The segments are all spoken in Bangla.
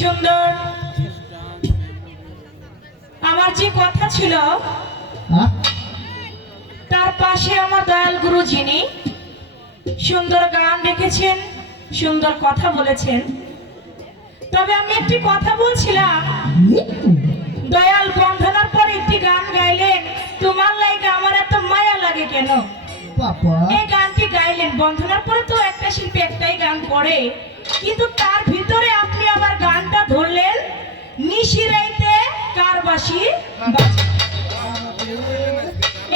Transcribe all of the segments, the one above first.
সুন্দর আমার যে কথা ছিল তার পাশে আমার দয়াল গুরু যিনি সুন্দর গান রেখেছেন, সুন্দর কথা বলেছেন। তবে আমি একটি কথা বলছিলাম, দয়াল বন্ধনার পর একটি গান গাইলেন, তোমার লাগে আমার এত মায়া লাগে কেন। এই গানটি গাইলেন, বন্ধনার পরে তো একটা শিল্পী একটাই গান করে, কিন্তু তার ভিতরে আপনি আবার গানটা ধরলেন নিশিরাইতে কারবাসি বাজে।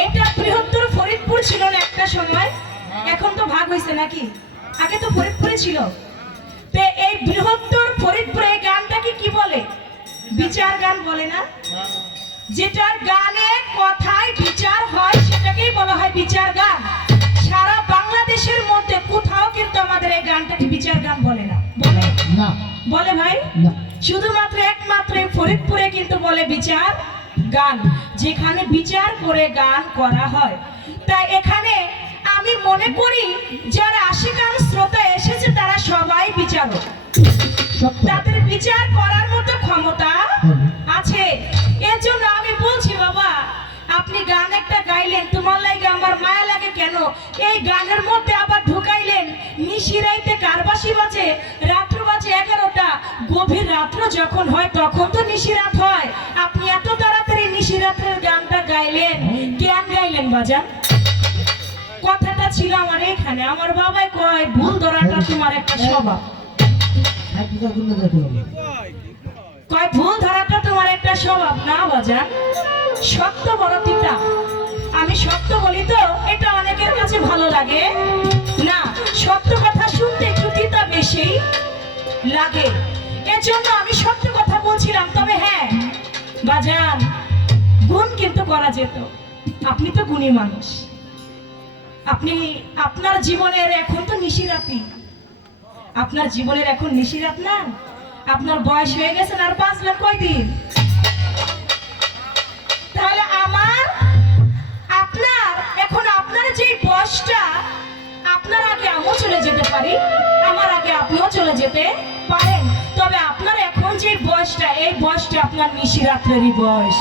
এটা বৃহত্তর ফরিদপুর ছিল না একটা সময়, এখন তো ভাগ হয়েছে নাকি, আগে তো ফরিদপুরে ছিল। তো এই বৃহত্তর ফরিদপুরে এই গানটাকে কি বলে? বিচার গান বলে না? যেটার গানে কথায় বিচার হয় সেটাকেই বলা হয় বিচার গান। সারা বাংলাদেশের মধ্যে কোথাও কিন্তু আমাদের এই গানটাকে বিচার গান বলে না। বলে না? বলে ভাই? শুধুমাত্র একমাত্র ফরিদপুরে কিন্তু বলে বিচার গান, যেখানে বিচার করে গান করা হয়। তাই এখানে আমি মনে করি যারা আশিকান শ্রোতা এসেছে তারা সবাই বিচারক, তাদের বিচার করার মতো ক্ষমতা আছে। এজন্য আমি বলছি বাবা, আপনি গান একটা গাইলেন, তোমার লাগে আমার মায়া লাগে কেন, এই গানের মধ্যে আবার ঢুকাইলেন নিশিরাইতে কারবাসি বাজে, রাত্র বাজে 11টা, গভীর রাত্র যখন হয় তখন তো নিশিরাত হয়। আপনি এত তাড়াতাড়ি নিশিরাতের গানটা গাইলেন, কেন গাইলেন বাজান? কথাটা ছিল আমার এখানে, আমার বাবাই কয় ভুল ধরাটা তোমার একটা স্বভাব, কয় ভুল ধরাটা তোমার একটা স্বভাব না বাজান, সত্য বড় তিতা। আমি সত্য বলি তো এটা অনেকের কাছে ভালো লাগে না, সত্য কথা শুনতে একটু তিতা বেশি লাগে, এজন্য আমি সত্য কথা বলছিলাম। তবে হ্যাঁ বাজান, গুণ কিন্তু করা যেত, আপনি তো গুণী মানুষ, আপনি আপনার জীবনের এখন তো নিশিরাতি, আপনার জীবনের এখন নিশিরাত না, আপনার বয়স হয়ে গেছে আর বাঁচলেন কয়দিন। তাহলে আমার আপনার এখন আপনার যে বয়সটা, আপনার আগে আমিও চলে যেতে পারি, আমার আগে আপনিও চলে যেতে পারেন। তবে আপনার এখন যে বয়সটা, এই বয়সটা আপনার নিশিরাত্রেরই বয়স।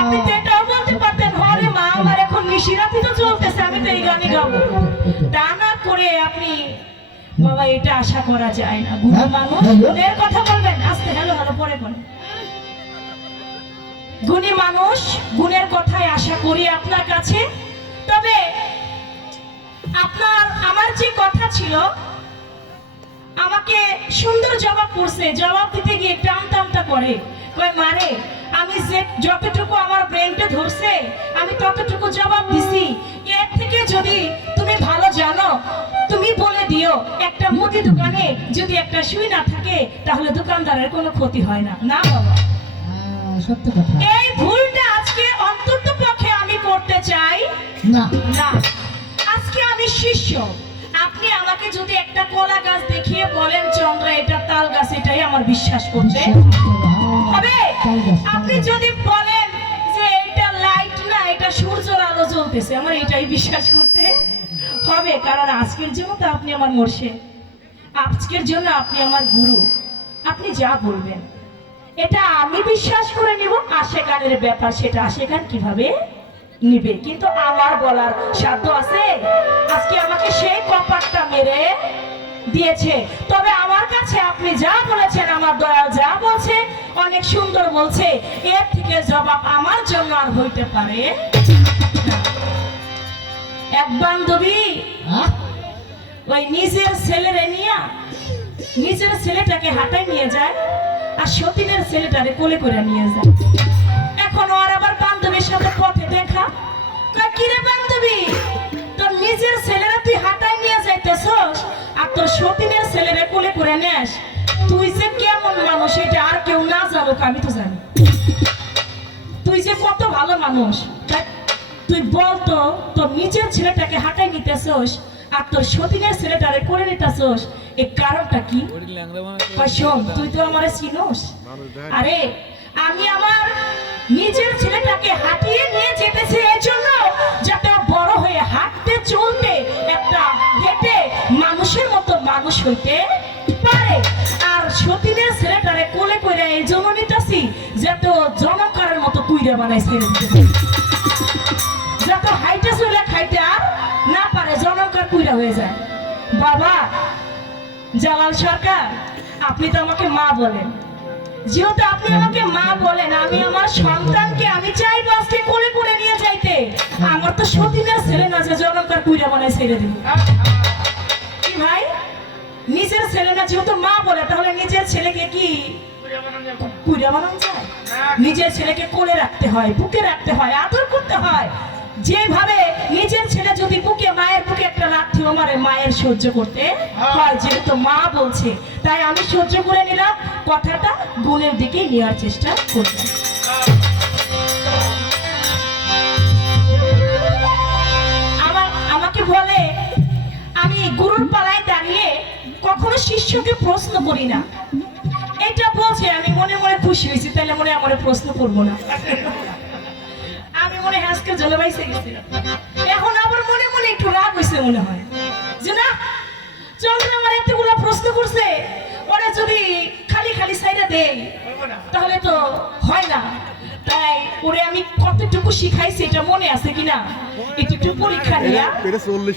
আপনি তো এটাও বলতে পারতেন, হরে মা আমার এখন নিশিরাতি তো চলতেছে, আমি তো এই গানই গাবো। তা না করে আপনি বাবা এটা আশা করা যায় না। গুণী মানুষ গুণের কথা বলবেন, আস্তে হ্যালো হ্যালো পরে বলেন। গুণী মানুষ গুণের কথাই আশা করি আপনার কাছে। তবে আপনার আমার যে কথা ছিল, আমাকে সুন্দর জবাব করছে, জবাব দিতে গিয়ে টামটা করে, কয় মারে আমি যে যতটুকু আমার ব্রেনটা ধরছে আমি ততটুকু জবাব দিছি, এর থেকে যদি তুমি ভালো জানো তুমি বলে দিও, একটা মুদি দোকানে যদি একটা সুই না থাকে তাহলে দোকানদারের কোনো ক্ষতি হয় না। না বাবা, সত্য কথা। এই ভুলটা আজকে অন্তত পক্ষে আমি করতে চাই না। না, আজকে আমি শিষ্য, আপনি আমাকে যদি একটা কলা গাছ দেখিয়ে বলেন চন্দ্রা এটা তাল গাছ, এটাই আমার বিশ্বাস করতে হবে। আপনি যদি বলেন যে এটা লাইট না, এটা সূর্যের আলো জ্বলতেছে, আমার এটাই বিশ্বাস করতে হবে। কারণ আজকের জন্য তো আপনি আমার মুর্শিদ, আজকের জন্য আপনি আমার গুরু, আপনি যা বলবেন এটা আমি বিশ্বাস করে নিব। আশেকানের ব্যাপার, সেটা আশেকান কিভাবে নিবে, কিন্তু আমার বলার সাধ্য আছে। আজকে আমাকে সেই কপাটটা মেরে দিয়েছে। তবে আমার কাছে আপনি যা বলেছেন, আমার দয়াল যা বলছে অনেক সুন্দর বলছে, এর থেকে জবাব আমার জন্য আর হইতে পারে। এক বান্ধবী ওই নিজের ছেলেরে নিয়ে নিজের ছেলেটাকে হাঁটায় নিয়ে যায়, আর সতীনের ছেলেটারে কোলে করে নিয়ে যায়। এখন ওর আবার বান্ধবীর সাথে পথে দেখা, কিরে বান্ধবী তোর নিজের ছেলেরা তুই হাঁটায় নিয়ে যাইতেছস আর তোর সতীনের ছেলেরে কোলে করে নেস, তুই যে কেমন মানুষ এটা আর কেউ না জানুক, আমি তো জানি তুই যে কত ভালো মানুষ। তুই বলতো তোর নিজের ছেলেটাকে হাঁটায় নিতেছস আর তোর সতীনের ছেলেটারে করে নিতেছস, এই কারণটা কি? শোন, তুই তো আমারে চিনোস। আরে আমি আমার নিজের ছেলেটাকে হাঁটিয়ে নিয়ে যেতেছি এই জন্য যাতে বড় হয়ে হাঁটতে চলতে একটা হেঁটে মানুষের মতো মানুষ হইতে পারে। আর সতীনের ছেলেটারে যাতে ও জনকারের মতো কুইরা বানাই ছেড়ে দিতে, যাতে হাইটে চলে খাইতে আর না পারে, জনকার কুইরা হয়ে যায়। বাবা জালাল সরকার, আপনি তো আমাকে মা বলেন, যেহেতু আপনি আমাকে মা বলেন, আমি আমার সন্তানকে আমি চাইবো আজকে কোলে করে নিয়ে যাইতে। আমার তো সতীনের ছেলে না যে জনকার কুইরা বানাই ছেড়ে দিব। কি ভাই, নিজের ছেলে না, যেহেতু মা বলে, তাহলে নিজের ছেলেকে কি কুইরা বানানো যায়? নিজের ছেলেকে কোলে রাখতে হয়, বুকে রাখতে হয়, আদর করতে হয়। যেভাবে নিজের ছেলে যদি বুকে, মায়ের বুকে একটা লাথিও মারে, মায়ের সহ্য করতে হয়, যেহেতু মা বলছে, তাই আমি সহ্য করে নিলাম, কথাটা গুণের দিকে নেওয়ার চেষ্টা করলাম। আমাকে বলে আমি গুরুর পালায় দাঁড়িয়ে কখনো শিষ্যকে প্রশ্ন করি না, এটা বলছে। আমি মনে মনে খুশি হয়েছি, তাহলে মনে আমার প্রশ্ন করবো না। আমি মনে হয় আজকে জলবাইছে গেছি, এখন আবার মনে মনে একটু রাগ হয়েছে মনে হয় যে না, চন্দ্র আমার এতগুলো প্রশ্ন করছে, ওরা যদি খালি খালি সাইডে দেয় তাহলে তো হয় না। তাই ওরে আমি কতটুকু শিখাইছি এটা মনে আছে কিনা একটু পরীক্ষা নিয়া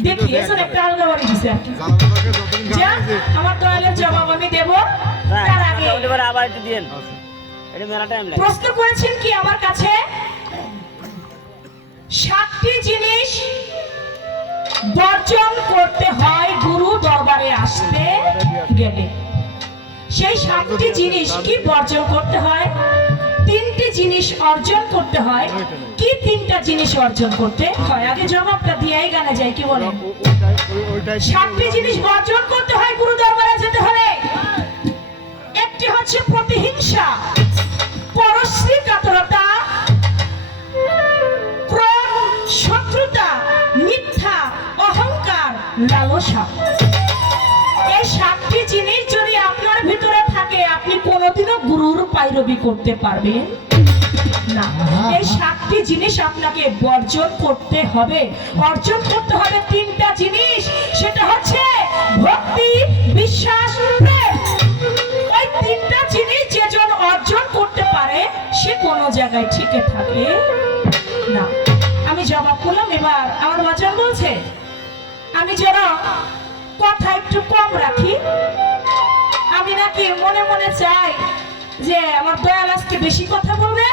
দেখি। এসব একটা আলাদা বাড়ি দিছে, আমার দয়ালের জবাব আমি দেব। তার আগে প্রশ্ন করেছেন কি আমার কাছে, 7টি জিনিস বর্জন করতে হয় গুরু দরবারে আসতে গেলে। সেই 7টি জিনিস কি বর্জন করতে হয়? 3টি জিনিস অর্জন করতে হয়। কি 3টা জিনিস অর্জন করতে হয়? আগে জবাবটা দিয়েই গানে যায়, কি বলেন? 7টি জিনিস বর্জন করতে হয় গুরু দরবারে যেতে হলে। একটি হচ্ছে প্রতিহিংসা, পরশ্রী কাতরতা, শত্রুতা, মিথ্যা, অহংকার, লালসা। এই 7টি জিনিস যদি আপনার ভিতরে থাকে, আপনি কোনোদিনও গুরুর পায়রবি করতে পারবেন না। এই 7টি জিনিস আপনাকে বর্জন করতে হবে। অর্জন করতে হবে 3টা জিনিস, সেটা হচ্ছে ভক্তি, বিশ্বাস, প্রেম। ওই 3টা জিনিস যেজন অর্জন করতে পারে, সে কোনো জায়গায় টিকে থাকে না। আমি জবাব করলাম। এবার আমার বাজান বলছে আমি যেন কথা একটু কম রাখি। আমি নাকি মনে মনে চাই যে আমার দয়াল আজকে বেশি কথা বলবে,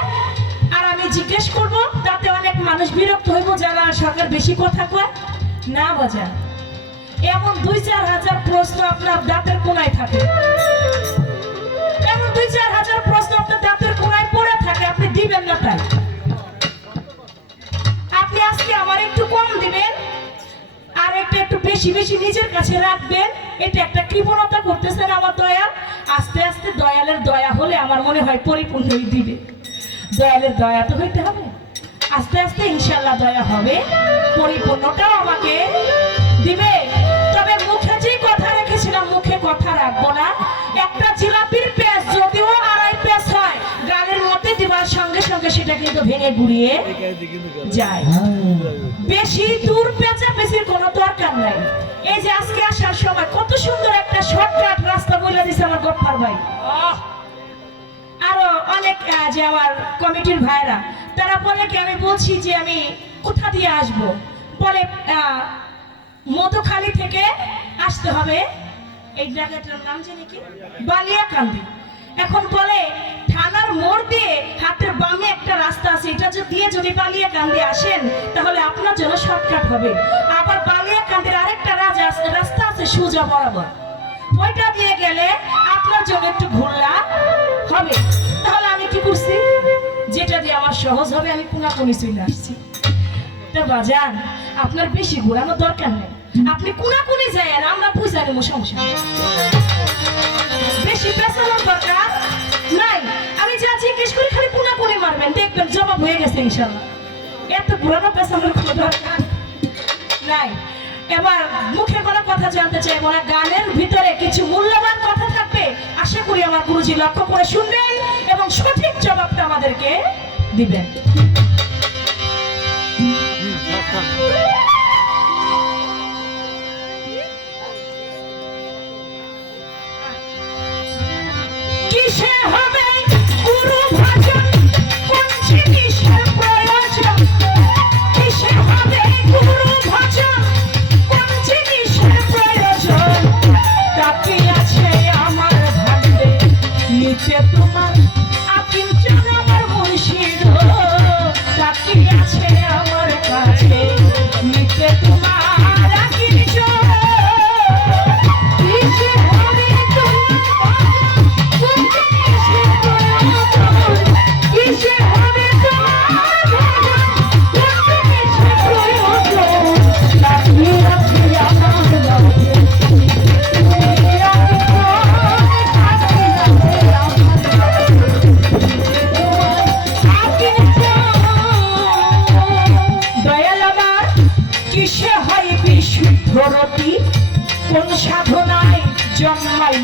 আর আমি জিজ্ঞেস করব, তাতে অনেক মানুষ বিরক্ত হইব যারা সরকার বেশি কথা কয় না। বাজান, এমন 2-4 হাজার প্রশ্ন আপনার দাঁতের কোনায় থাকে, এমন 2-4 হাজার প্রশ্ন আপনার দাঁতের কোনায় পড়ে থাকে, আপনি দিবেন না। তাই আপনি আজকে আমার একটু কম দিবেন, আর একটু বেশি বেশি নিজের কাছে রাখবেন। এটা একটা কৃপণতা করতেছেন আমার দয়াল। আস্তে আস্তে দয়ালের দয়া হলে আমার মনে হয় পরিপূর্ণ হয়ে দিবে। দয়ালের দয়া তো হইতে হবে, আস্তে আস্তে ইনশাল্লাহ দয়া হবে, পরিপূর্ণটাও আমাকে দিবে। তবে মুখে যে কথা রেখেছিলাম, মুখে কথা রাখবো না। একটা জিলাপির পেঁচ যদিও 2.5 পেঁচ হয়, গালের মধ্যে দিবার সঙ্গে সঙ্গে সেটা কিন্তু ভেঙে গুড়িয়ে যায়। বেশি দূর পেঁচা পেঁচির কোনো দরকার নাই। এই যে আজকে আসার সময় কত সুন্দর একটা শর্টকাট রাস্তা বলে দিছে আমার গফফার ভাই, আরো অনেক যে আমার কমিটির ভাইরা, তারা বলে কি আমি বলছি যে আমি কোথা দিয়ে আসব, বলে মধুখালী থেকে আসতে হবে, এই জায়গাটার নাম জানি কি, বালিয়াকান্দি। এখন বলে থানার মোড় দিয়ে হাতের বামে একটা রাস্তা আছে, এটা দিয়ে যদি বালিয়াকান্দি আসেন তাহলে আপনার জন্য শর্টকাট হবে। আবার বালিয়াকান্দির আরেকটা রাস্তা আছে সোজা বরাবর, ওইটা দিয়ে গেলে আপনার জন্য একটু ঘোরা হবে। তাহলে আমি কি করছি, যেটা দিয়ে আমার সহজ হবে আমি কোনাকুনি চলে আসছি। তো বাজান, আপনার বেশি ঘোরানোর দরকার নেই, আপনি কোনাকুনি যান, আমরা বুঝা নেব, সমস্যা বেশি পেছানোর দরকার নাই। আমি যা জিজ্ঞেস করি খালি কোনাকুনি মারবেন, দেখবেন জবাব হয়ে গেছে ইনশাআল্লাহ। এত ঘোরানো পেছানোর কোনো দরকার নাই। এবার মুখে কোনো কথা জানতে চাইবো না, গানের ভিতরে কিছু মূল্যবান কথা থাকবে, আশা করি আমার গুরুজি লক্ষ্য করে শুনবেন এবং সঠিক জবাবটা আমাদেরকে দিবেন। কিসে হবে গুরু ভজন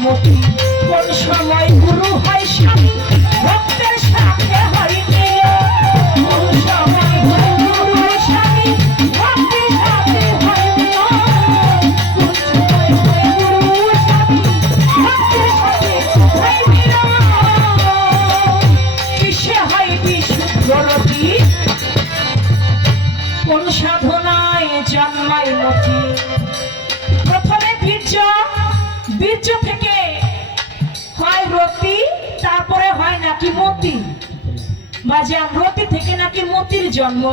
মতি কোন সময় গুরু হয় স্বামী ভক্তের সাথে হয় মিল কোন সময় গুরু হয় স্বামী ভক্তের সাথে হয় মিল কোন সময় গুরু স্বামী ভক্তের সাথে হয় মিল কিসে হয় বিশুদ্ধরতি কোন সাধনায় জন্মায় মতি প্রথমে বীর্য বীর্য থেকে হয় রতি তারপরে হয় নাকি মতি বাজার রতি থেকে নাকি মতির জন্ম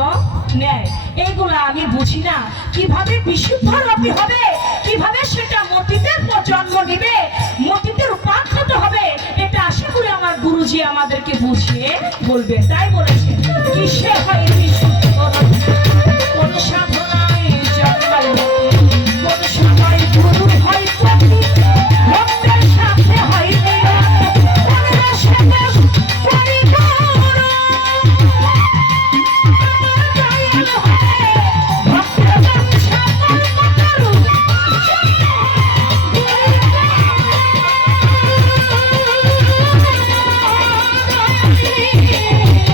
নেয় এইগুলা আমি বুঝি না কিভাবে বিশুদ্ধ রতি হবে কিভাবে সেটা মতিতে জন্ম নিবে মতিতে রূপান্তরিত হবে এটা আশা করি আমার গুরুজি আমাদেরকে বুঝিয়ে বলবে তাই বলেছে কিসে হয় বিশুদ্ধ রতি কোন সাধনায় জন্মায় মতি কোন সময় গুরু হয় পতি ভক্তের সাথে হয় মিল কোন সাথে পরিপূর্ণ দয়াল হয় ভক্তের বাঞ্ছা কল্পতরু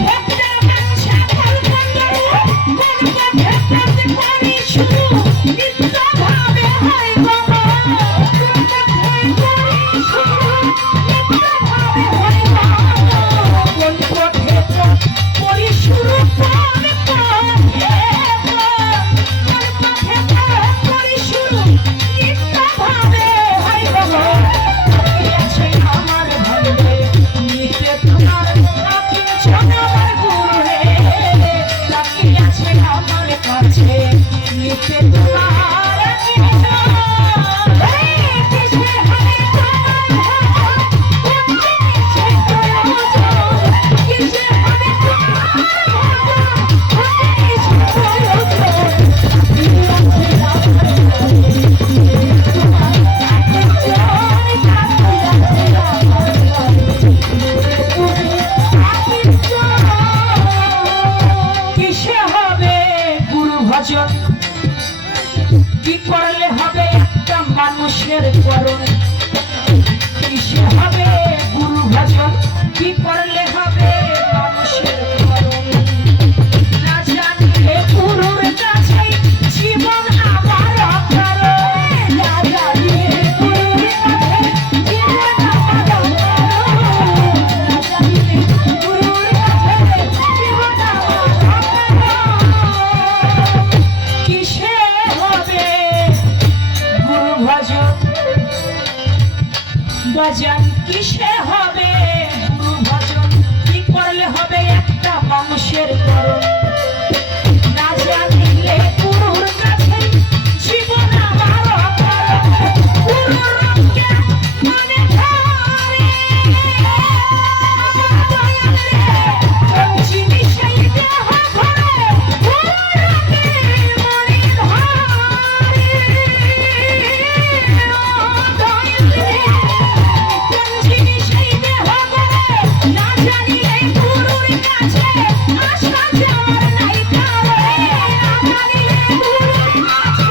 ভক্তের বাঞ্ছা কল্পতরু গর্ব ভেদ করি শুরু নিত্য ভাবে হয় বাবা কোন পথে করি শুরু কোন পথে করি শুরু নিত্য ভাবে হয় বাবা আছে আমার ভাবে নিতে তোমার আকিঞ্চন আমার গুরু হে লাকি আছে আমার কাছে নিতে তোমার আকিঞ্চন কিসে হয় তোমার কিসে হবে কিসে হবে গুরু ভজন কি করলে হবে একটা মানুষের করণ কিসে হবে গুরু ভজন কি করলে হবে মানুষের করণ না জানলে গুরুর কাছে জীবন আমার অকারণ না জানলে গুরুর কাছে জীবন আমার অকারণ না জানলে গুরুর কাছে জীবন আমার অকারণ কিসে হবে গুরু ভজন ভজন কিসে হবে গুরু ভজন কি করলে হবে একটা মানুষের করণ না জানিলে গুরুর কাছে জীবন আমার অকারণ গুরুর রঙকে মনে ধরে আমার দয়াল রে কোন জিনিসেই দেহ ভরে গুরুর রঙে মনে ধরে দয়াল রে কোন জিনিসেই দেহ ভরে না জানিলে গুরুর কাছে আশা যাওয়ার নাই কারণ না জানিলে গুরুর কাছে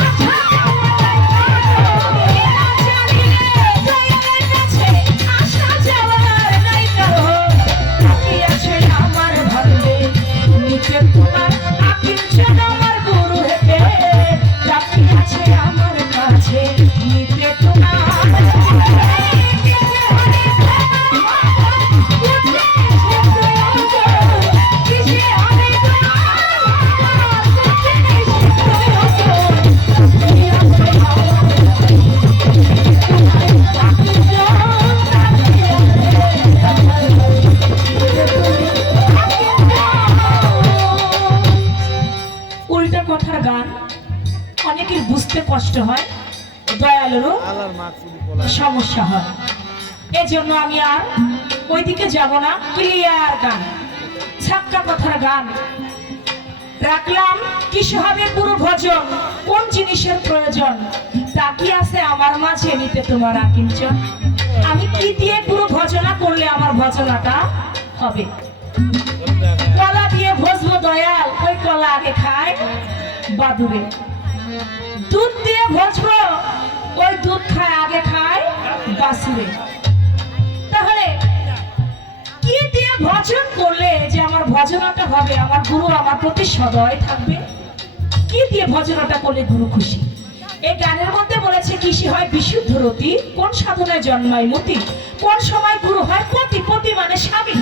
আশা যাওয়ার নাই কারণ না জানিলে দয়ালের কাছে আশা যাওয়ার নাই কারণ বাকি আছে আমার ভাবে নিচে তোমার আকিঞ্চন আমার গুরু হেতে বাকি আছে আমার কাছে নিতে তোমার উল্টা কথার গান অনেকের বুঝতে কষ্ট হয় দয়ালেরও সমস্যা হয় এজন্য আমি আর ওইদিকে যাব না ক্লিয়ার গান ছাক্কা কথার গান রাখলাম কিসে হবে গুরু ভজন কোন জিনিসের প্রয়োজন তা কি আছে আমার মাঝে নিতে তোমার আকিঞ্চন আমি কি দিয়ে গুরু ভজনা করলে আমার ভজনাটা হবে কলা দিয়ে ভজবো দয়াল ওই কলা আগে খায় বাদুরে দুধ দিয়ে ভজবো ওই দুধ খায় আগে খায় বাঁচবে। তাহলে কি দিয়ে ভজন করলে যে আমার ভজনটা হবে, আমার গুরু আমার প্রতি সদয় থাকবে? কি দিয়ে ভজনটা করলে গুরু খুশি? এই গানের মধ্যে বলেছে কৃষি হয় বিশুদ্ধ রতি, কোন সাধনায় জন্মায় মতি, কোন সময় গুরু হয় পতি, পতি মানে স্বামী,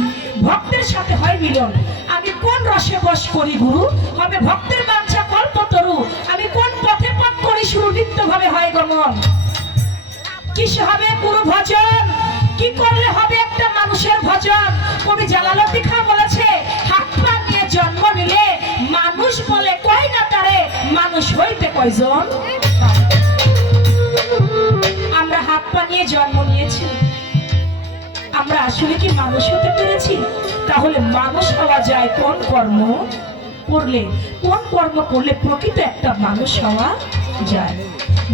ভক্তের সাথে হয় মিলন। আমি কোন রসে বশ করি গুরু, হবে ভক্তের বাঞ্ছা কল্পতরু। আমি কোন পথে পথ করি সুরবৃত্ত ভাবে হয় গমন। কিসে হবে গুরু ভজন, কি করলে হবে একটা মানুষের ভজন? কবি জালালউদ্দিন খান বলেছে, হাত পা নিয়ে জন্ম নিলে মানুষ বলে কয় না তারে, মানুষ হইতে কয়জন? আমরা হাত পা নিয়ে জন্ম নিয়েছি, আমরা আসলে কি মানুষ হতে পেরেছি? তাহলে মানুষ হওয়া যায় কোন কর্ম করলে, কোন কর্ম করলে প্রকৃত একটা মানুষ হওয়া যায়?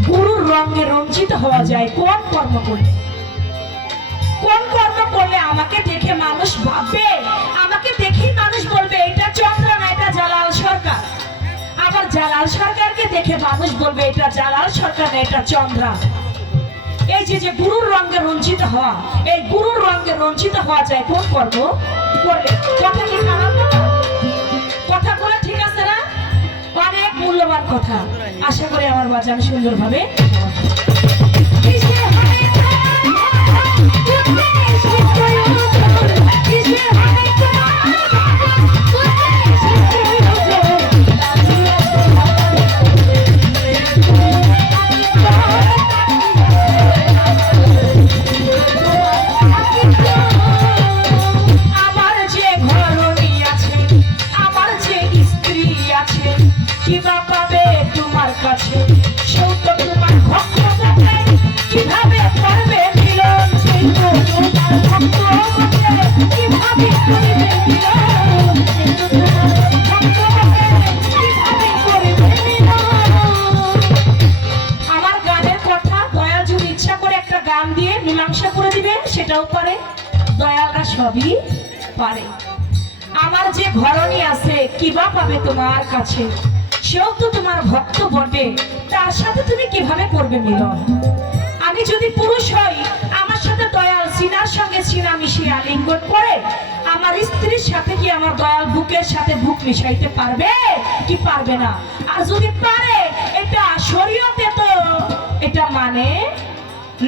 গুরুর রঙে রঞ্জিত হওয়া যায় কোন কর্ম করলে? কোন কর্ম করলে আমাকে দেখে মানুষ ভাববে, আমাকে দেখেই মানুষ বলবে এটা চন্দ্র না এটা জালাল সরকার। আবার জালাল সরকারকে দেখে মানুষ বলবে এটা জালাল সরকার না এটা চন্দ্রা। এই যে গুরুর রঙে রঞ্জিত হওয়া, এই গুরুর রঙে রঞ্জিত হওয়া যায় কোন কর্ম করলে? কথা কি খারাপ না? কথাগুলো ঠিক আছে না? অনেক মূল্যবান কথা। আশা করি আমার বাজান সুন্দরভাবে কিবা পাবে তোমার কাছে, সেও তো তোমার ভক্ত বটে, কিভাবে করবে মিলন? সেই তো তোমার ভক্ত বটে, কিভাবে করবে মিলন? সেই তো তোমার ভক্ত বটে, কিভাবে করবে মিলন? আমার গানের কথা দয়াল যদি ইচ্ছা করে একটা গান দিয়ে মীমাংসা করে দিবে, সেটাও পারে। দয়ালরা সবই পারে। আমার যে ঘরণী আছে কিবা পাবে তোমার কাছে, সেও তো তোমার ভক্ত বটে, তার সাথে তুমি কিভাবে করবে মিলন? আমি যদি পুরুষ হই, আমার সাথে দয়াল সিনার সঙ্গে সিনা মিশিয়ে আলিঙ্গন করে আমার স্ত্রীর সাথে কি আমার দয়াল বুকের সাথে বুক মিশাইতে পারবে কি পারবে না? আর যদি পারে, এটা শরীয়তে তো এটা মানে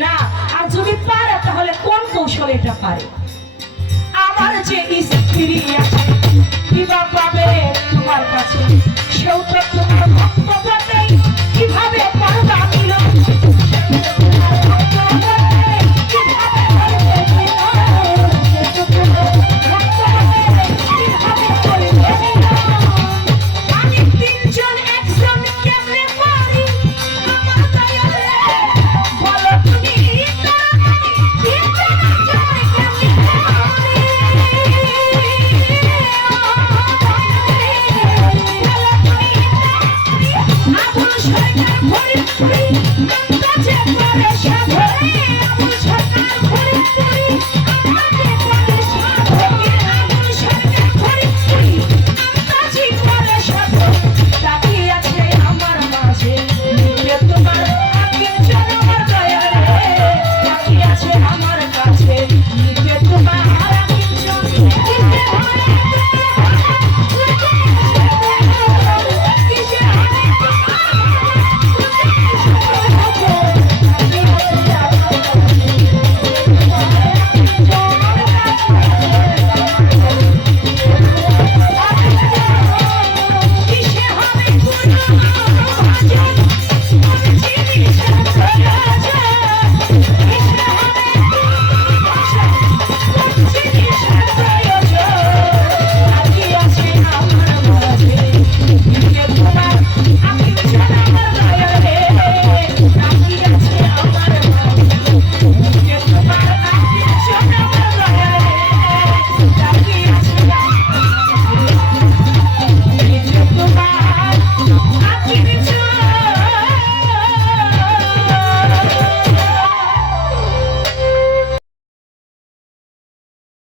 না। আর যদি পারে, তাহলে কোন কৌশলে এটা পারে? আমার যে স্ত্রী আছে কিবা পাবে তোমার কাছে, সেও তো তোমার ভক্ত বটে, কিভাবে